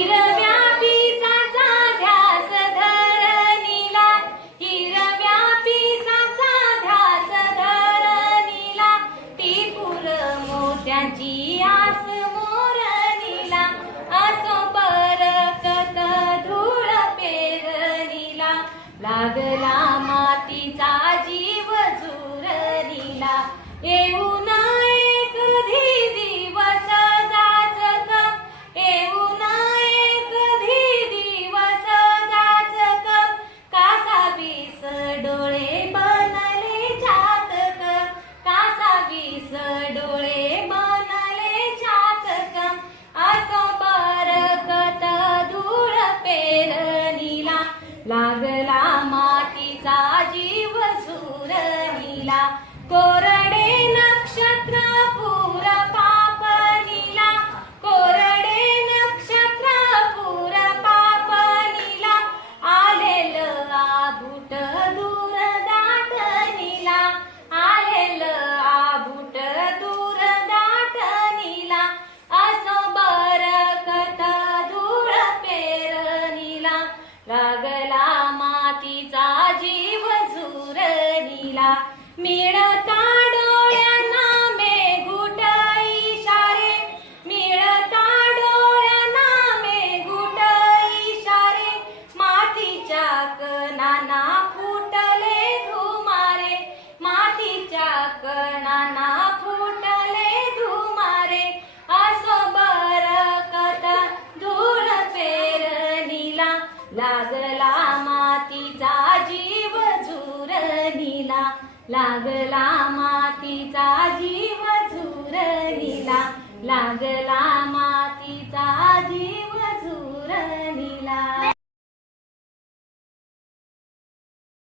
हिरव्या पिसाचा ध्यास धरणीला, हिरव्या पिसाचा ध्यास धरणीला, टिपूर मोत्यांची आस मोरणीला, असो बरकत धूळ पेरणीला, लागला मातीचा जीव झुरणीला. येऊन एक दिवस जाचक, येऊन एक दिवस जाचक, कासावीस डोळे बनले चातक, कासावीस डोळे बनले चातक, असो बरकत धूळ पेरणीला, लागला मातीचा जीव झुरणीला. कोरडे नक्षत्र पूर पापणीला, कोरडे नक्षत्र पूर पापणीला, आलेलं आभूट दूर दाटणीला, आलेलं आभूट दूर दाटणीला, असो बरकत धूळ पेरणीला, लागला मातीचा जीव झुरणीला. मिळता डोळ्यांना मेघूट इशारे, मिळता डोळ्यांना मेघूट इशारे, मातीच्या कणांना फुटले धुमारे, मातीच्या कणांना फुटले धुमारे, असो बरकत धूळ पेरणीला, लागला मातीचा जीव झुरणीला, लागला मातीचा जीव झुरणीला, लागला मातीचा जीव झुरणीला.